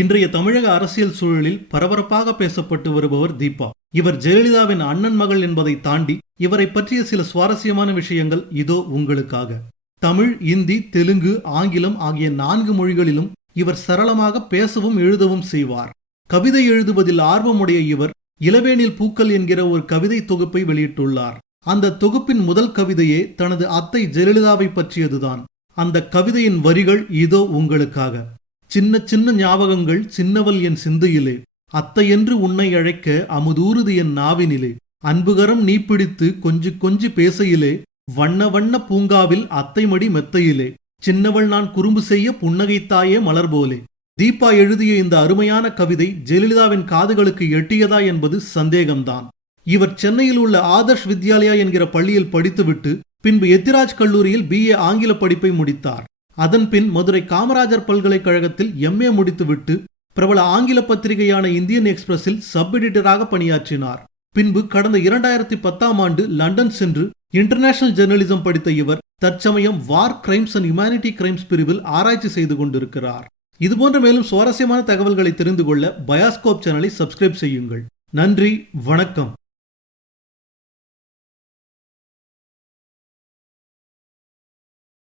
இன்றைய தமிழக அரசியல் சூழலில் பரபரப்பாக பேசப்பட்டு வருபவர் தீபா. இவர் ஜெயலலிதாவின் அண்ணன் மகள் என்பதை தாண்டி இவரை பற்றிய சில சுவாரஸ்யமான விஷயங்கள் இதோ உங்களுக்காக. தமிழ், இந்தி, தெலுங்கு, ஆங்கிலம் ஆகிய 4 மொழிகளிலும் இவர் சரளமாக பேசவும் எழுதவும் செய்வார். கவிதை எழுதுவதில் ஆர்வமுடைய இவர் இளவேனில் பூக்கள் என்கிற ஒரு கவிதை தொகுப்பை வெளியிட்டுள்ளார். அந்த தொகுப்பின் முதல் கவிதையே தனது அத்தை ஜெயலலிதாவை பற்றியதுதான். அந்த கவிதையின் வரிகள் இதோ உங்களுக்காக. சின்ன சின்ன ஞாபகங்கள் சின்னவள் என் சிந்தையிலே, அத்தையென்று உன்னை அழைக்க அமுதூறுது என் நாவினிலே, அன்புகரம் நீ பிடித்து கொஞ்சி கொஞ்சி பேசையிலே, வண்ண வண்ண பூங்காவில் அத்தைமடி மெத்தையிலே, சின்னவள் நான் குறும்பு செய்ய புன்னகைத்தாயே மலர் போலே. தீபா எழுதிய இந்த அருமையான கவிதை ஜெயலலிதாவின் காதுகளுக்கு எட்டியதா என்பது சந்தேகம்தான். இவர் சென்னையில் உள்ள ஆதர்ஷ் வித்யாலயா என்கிற பள்ளியில் படித்துவிட்டு பின்பு எத்திராஜ் கல்லூரியில் BA ஆங்கில படிப்பை முடித்தார். அதன்பின் மதுரை காமராஜர் பல்கலைக்கழகத்தில் MA முடித்துவிட்டு பிரபல ஆங்கில பத்திரிகையான இந்தியன் எக்ஸ்பிரஸில் சப் எடிட்டராக பணியாற்றினார். பின்பு கடந்த 2010ஆம் ஆண்டு லண்டன் சென்று இன்டர்நேஷனல் ஜெர்னலிசம் படித்த இவர் தற்சமயம் வார் கிரைம்ஸ் அண்ட் ஹியூமானிட்டி கிரைம்ஸ் பிரிவில் ஆராய்ச்சி செய்து கொண்டிருக்கிறார். இதுபோன்ற மேலும் சுவாரஸ்யமான தகவல்களை தெரிந்து கொள்ள பயாஸ்கோப் சேனலை சப்ஸ்கிரைப் செய்யுங்கள். நன்றி, வணக்கம்.